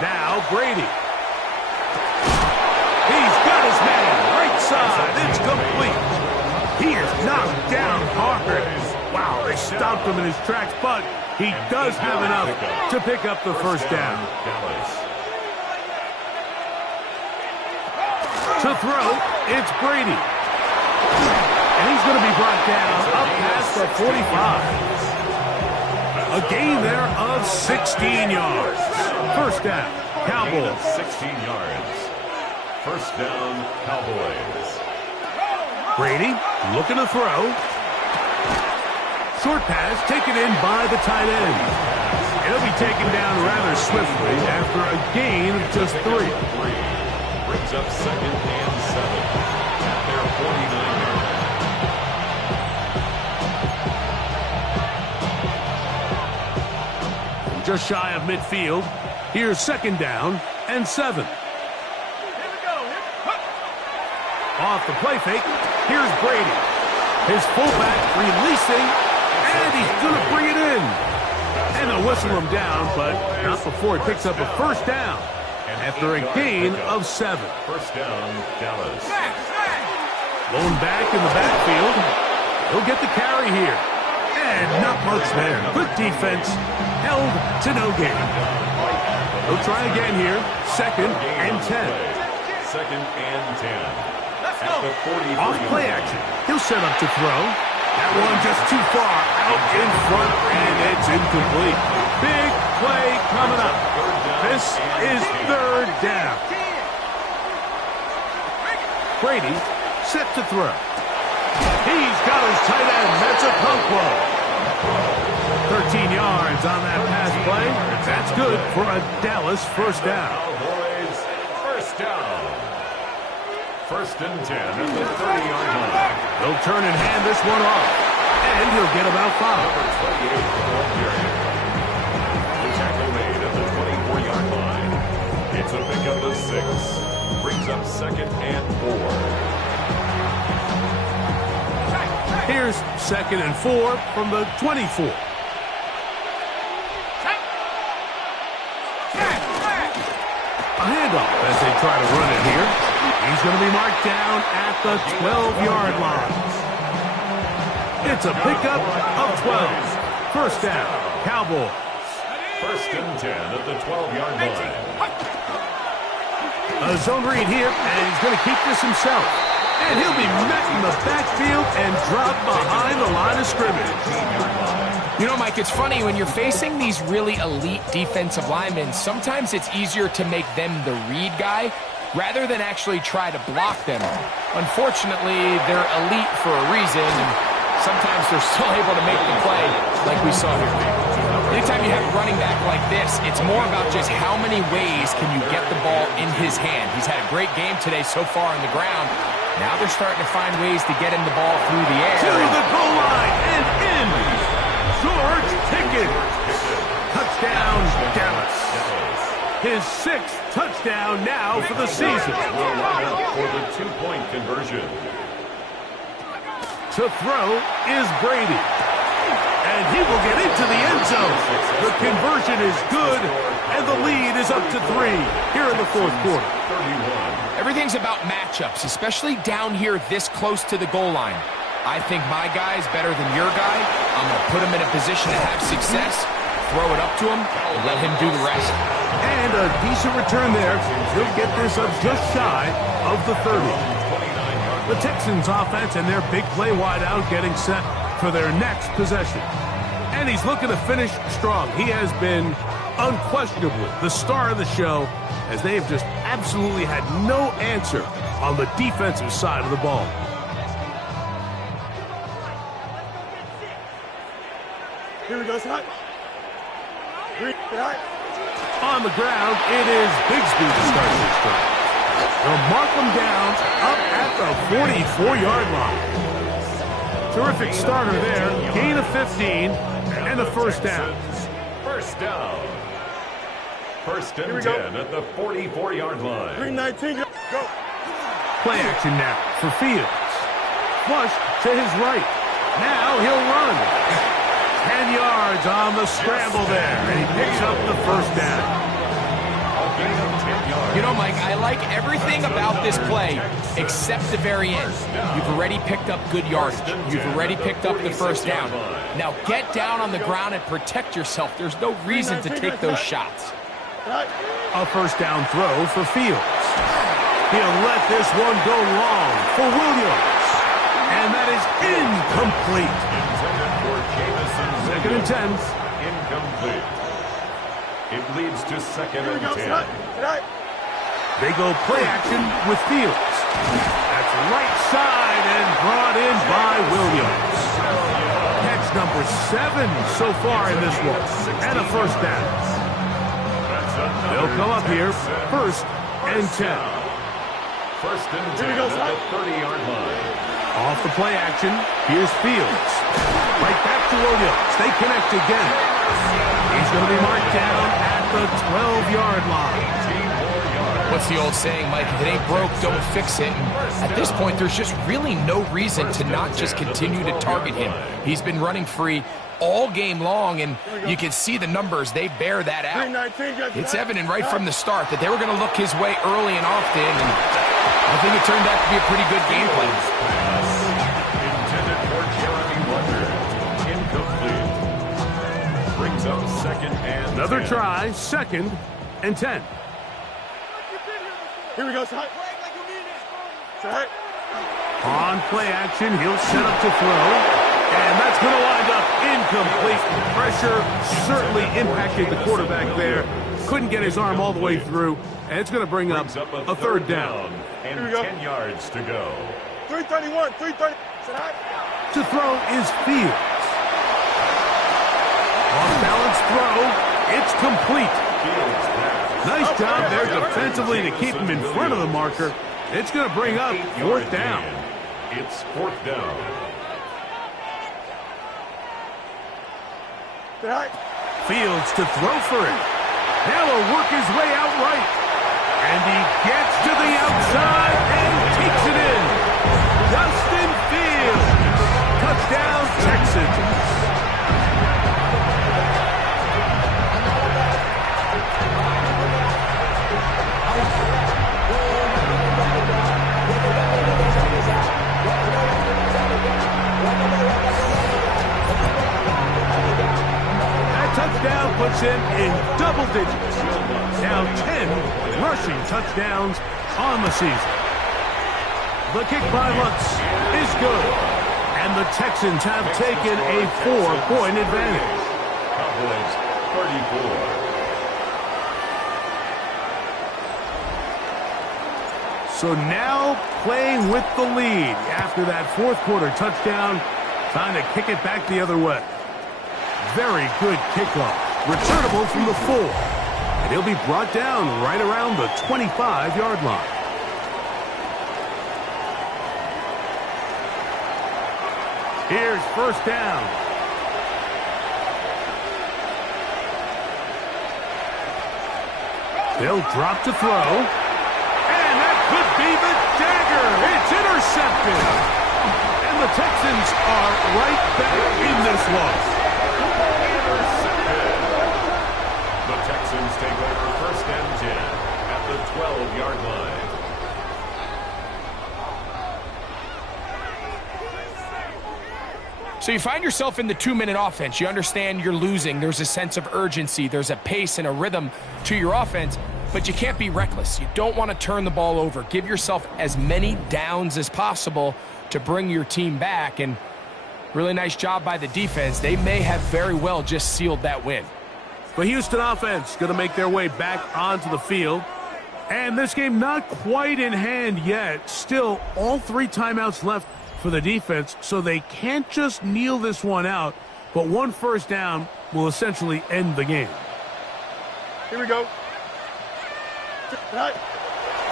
Now Brady. He's got his man right side. It's complete. He is knocked down hard. Wow, they stopped him in his tracks, but he does have enough to pick up the 1st down. To throw, it's Brady. And he's going to be brought down up past the 45. A gain there of 16 yards. 1st down, Cowboys. 16 yards. 1st down, Cowboys. Brady looking to throw. Short pass taken in by the tight end. It'll be taken down rather swiftly after a gain of just 3. Brings up 2nd and 7 at their 49-yard line. Just shy of midfield. Here's 2nd down and 7. Off the play fake. Here's Brady. His fullback releasing, and he's going to bring it in. And they'll whistle him down, but not before he picks up a 1st down after a gain of 7. 1st down, Dallas. Lone back in the backfield. He'll get the carry here. And not much there. Good defense. Held to no gain. He'll try again here. 2nd and 10. 2nd and 10. At the 43. Off play action. He'll set up to throw. That one just too far out in front, and it's incomplete. Big play coming up. This is 3rd down. Brady set to throw. He's got his tight end. That's a conquo. 13 yards on that pass play. That's good for a Dallas 1st down. Cowboys 1st down. 1st and 10 at the 30-yard line. He'll turn and hand this one off. And he'll get about 5. Number 28 for the period. The tackle made at the 24-yard line. It's a pickup of 6. Brings up 2nd and 4. Here's 2nd and 4 from the 24. A handoff as they try to run it here. He's going to be marked down at the 12-yard line. It's a pickup of 12. 1st down, Cowboys. 1st and 10 at the 12-yard line. A zone read here, and he's going to keep this himself. And he'll be met in the backfield and dropped behind the line of scrimmage. You know, Mike, it's funny, when you're facing these really elite defensive linemen, sometimes it's easier to make them the read guy. rather than actually try to block them. Unfortunately, they're elite for a reason, and sometimes they're still able to make the play like we saw here. Anytime you have a running back like this, it's more about just how many ways can you get the ball in his hand. He's had a great game today so far on the ground. Now they're starting to find ways to get him the ball through the air. To the goal line and in. George Pickens. Touchdown, Dallas. His 6th touchdown now for the season. Will line up for the 2-point conversion. To throw is Brady. And he will get into the end zone. The conversion is good, and the lead is up to 3 here in the 4th quarter. 31. Everything's about matchups, especially down here this close to the goal line. I think my guy's better than your guy. I'm going to put him in a position to have success, throw it up to him, and let him do the rest. And a decent return there. He'll get this up just shy of the 30. The Texans offense and their big play wideout getting set for their next possession. And he's looking to finish strong. He has been unquestionably the star of the show, as they've just absolutely had no answer on the defensive side of the ball. Here we go, Scott. On the ground, it is Bigsby to start this drive. They'll mark him down up at the 44-yard line. Terrific starter there. Gain of 15 and a first down. First down. First and 10 at the 44-yard line. 319, go. Play action now for Fields. Flush to his right. Now he'll run. 10 yards on the scramble there, and he picks up the first down. You know, Mike, I like everything about this play except the very end. You've already picked up good yardage. You've already picked up the first down. Now get down on the ground and protect yourself. There's no reason to take those shots. A first down throw for Fields. He'll let this one go long for Williams. And that is incomplete. Second and 10. Incomplete. It leads to second and 10. They go play action with Fields. That's right side and brought in by Williams. Catch number 7 so far in this one. And a first down. They'll come up here. First and 10. First and 10 at the 30-yard line. Off the play action, here's Fields. Right back to Williams. They connect again. He's going to be marked down at the 12-yard line. What's the old saying, Mike? If it ain't broke, don't fix it. And at this point, there's just really no reason to not just continue to target him. He's been running free all game long, and you can see the numbers. They bear that out. It's evident right from the start that they were going to look his way early and often, and I think it turned out to be a pretty good game plan. Intended for Jeremy Wonder. Incomplete. Brings up second and Another 10. try, second and 10. Here we go, Scott. On play action, he'll set up to throw. And that's going to wind up incomplete. Pressure certainly impacted the quarterback there. Couldn't get his arm all the way through. And it's going to bring up a third down. And 10 yards to go. 331, 330. To throw is Fields. Off-balance throw. It's complete. Fields pass. Nice job there defensively to keep him in front of the marker. It's going to bring up fourth down. It's fourth down. Fields to throw for it. Now he'll work his way out right. And he gets to the outside and takes it in. Justin Fields. Touchdown, Texans. Touchdown puts him in double digits. Now 10 rushing touchdowns on the season. The kick by Lutz is good. And the Texans have taken a 4-point advantage. Cowboys 34. So now playing with the lead after that fourth quarter touchdown, trying to kick it back the other way. Very good kickoff. Returnable from the 4. And he'll be brought down right around the 25-yard line. Here's first down. They'll drop to throw. And that could be the dagger. It's intercepted. And the Texans are right back in this one. Intercepted. The Texans take over first and 10 at the 12-yard line. So you find yourself in the 2-minute offense. You understand you're losing. There's a sense of urgency. There's a pace and a rhythm to your offense, but you can't be reckless. You don't want to turn the ball over. Give yourself as many downs as possible to bring your team back, and really nice job by the defense. They may have very well just sealed that win. The Houston offense going to make their way back onto the field. And this game not quite in hand yet. Still, all 3 timeouts left for the defense, so they can't just kneel this one out, but one first down will essentially end the game. Here we go.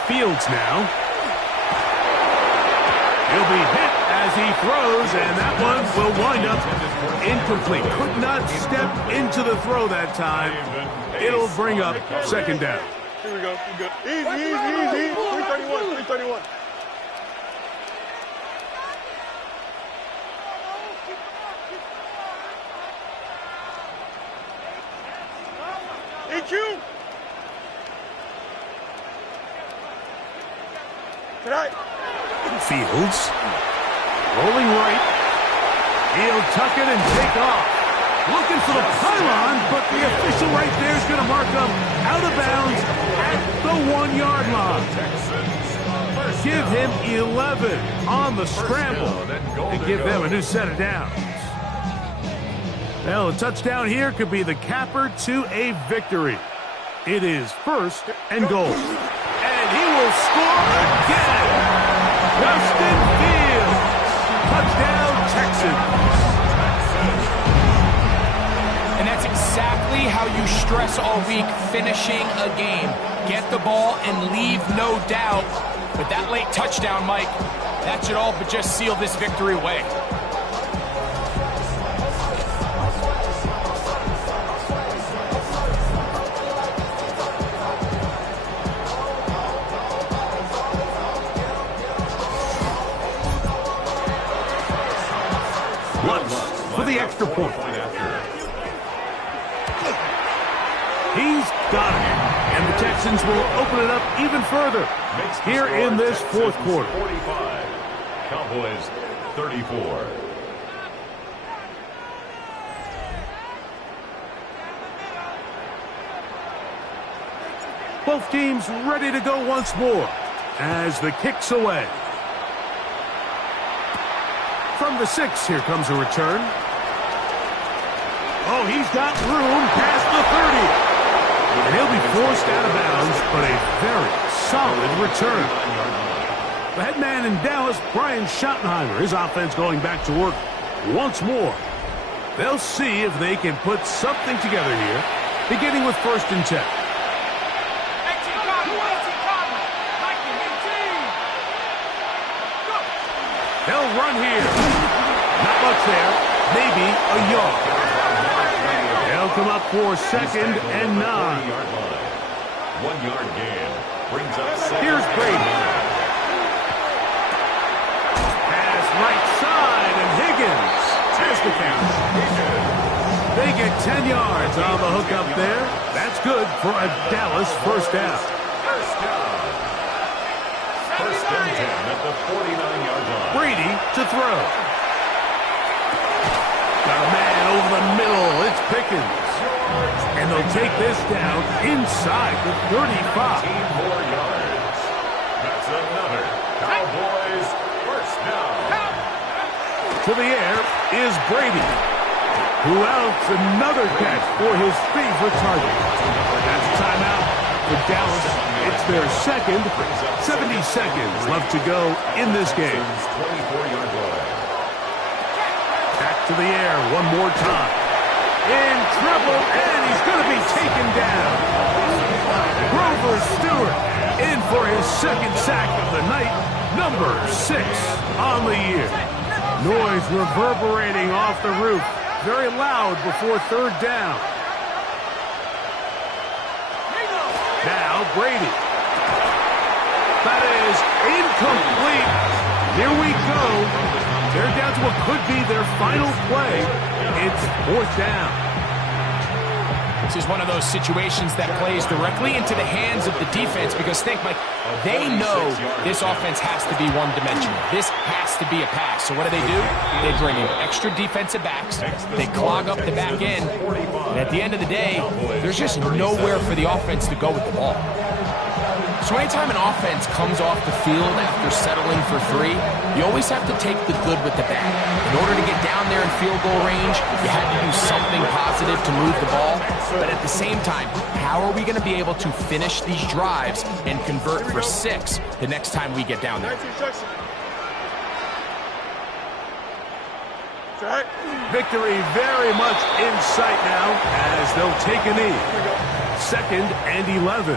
Fields now. He'll be hit as he throws, and that one will wind up incomplete. Could not step into the throw that time. It'll bring up second down. Here we go. Easy. 331. EQ. Tonight. Fields. Rolling right. He'll tuck it and take off. Looking for the pylon, but the official right there is going to mark him out of bounds at the 1-yard line. Give him 11 on the scramble and give them a new set of downs. Well, a touchdown here could be the capper to a victory. It is first and goal. And he will score again. Justin Fields. Touchdown, Texans. And that's exactly how you stress all week, finishing a game. Get the ball and leave no doubt. But that late touchdown, Mike, that should all but just seal this victory away. For the extra point. He's got it. And the Texans will open it up even further here in this fourth quarter. 45. Cowboys 34. Both teams ready to go once more as the kick's away. From the 6, here comes a return. Oh, he's got room past the 30. And he'll be forced out of bounds, but a very solid return. The head man in Dallas, Brian Schottenheimer, his offense going back to work once more. They'll see if they can put something together here, beginning with first and 10. They'll run here. Not much there. Maybe a yard. They'll come up for second and 9. 1-yard gain brings up second. Here's Brady. Pass right side, and Higgins has the catch. They get 10 yards on the hook up there. That's good for a Dallas first down. First and 10 at the 49-yard line. Brady to throw. Got a man over the middle. It's Pickens. And they'll take this down inside the 35. 18 more yards. That's another Cowboys first down. To the air is Brady, who outs another catch for his favorite target. That's a timeout for Dallas. It's their second. 70 seconds left to go in this game. 24-yard line. Back to the air one more time. In trouble, and he's going to be taken down. Grover Stewart in for his second sack of the night, number 6 on the year. Noise reverberating off the roof, very loud before third down. Now Brady. That is incomplete. Here we go. They're down to what could be their final play. It's fourth down. This is one of those situations that plays directly into the hands of the defense because think, Mike, they know this offense has to be one-dimensional. This has to be a pass. So what do? They bring in extra defensive backs. They clog up the back end. And at the end of the day, there's just nowhere for the offense to go with the ball. So anytime an offense comes off the field after settling for 3, you always have to take the good with the bad. In order to get down there in field goal range, you had to do something positive to move the ball. But at the same time, how are we going to be able to finish these drives and convert for 6 the next time we get down there? Victory very much in sight now as they'll take a knee. 2nd and 11.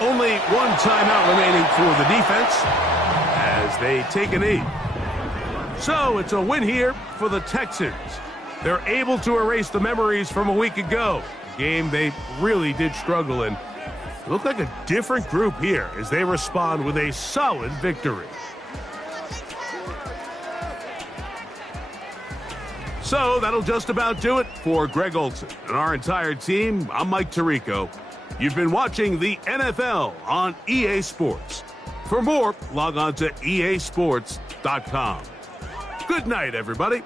Only one timeout remaining for the defense as they take a knee. So it's a win here for the Texans. They're able to erase the memories from a week ago, a game they really did struggle in. It looked like a different group here as they respond with a solid victory. So that'll just about do it for Greg Olsen and our entire team. I'm Mike Tirico. You've been watching the NFL on EA Sports. For more, log on to easports.com. Good night, everybody.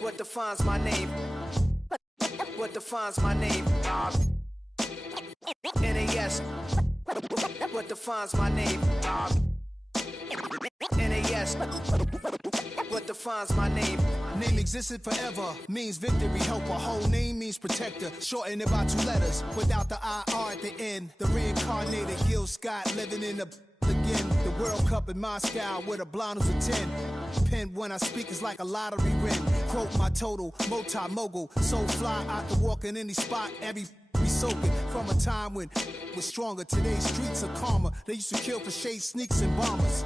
What defines my name? What defines my name? NAS. What defines my name? NAS. What defines my name? Name existed forever, means victory, helper. Whole name means protector, shortened it by 2 letters, without the IR at the end. The reincarnated Gil Scott living in the again. The World Cup in Moscow with a blind who's a 10. Pen when I speak is like a lottery win. Quote my total, multi-mogul. So fly, I can walk in any spot, every be soaking. From a time when was stronger. Today's streets are calmer. They used to kill for shade sneaks and bombers.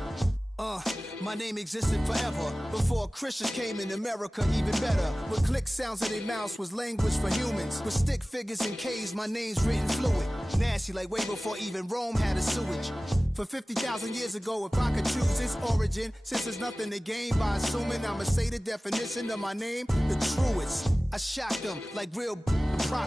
My name existed forever. Before Christians came in America, even better. With click sounds in their mouths was language for humans. With stick figures and K's, my name's written fluid. Nasty like way before even Rome had a sewage. For 50,000 years ago, if I could choose its origin, since there's nothing to gain by assuming I'ma say the definition of my name, the truest. I shocked them like real prop.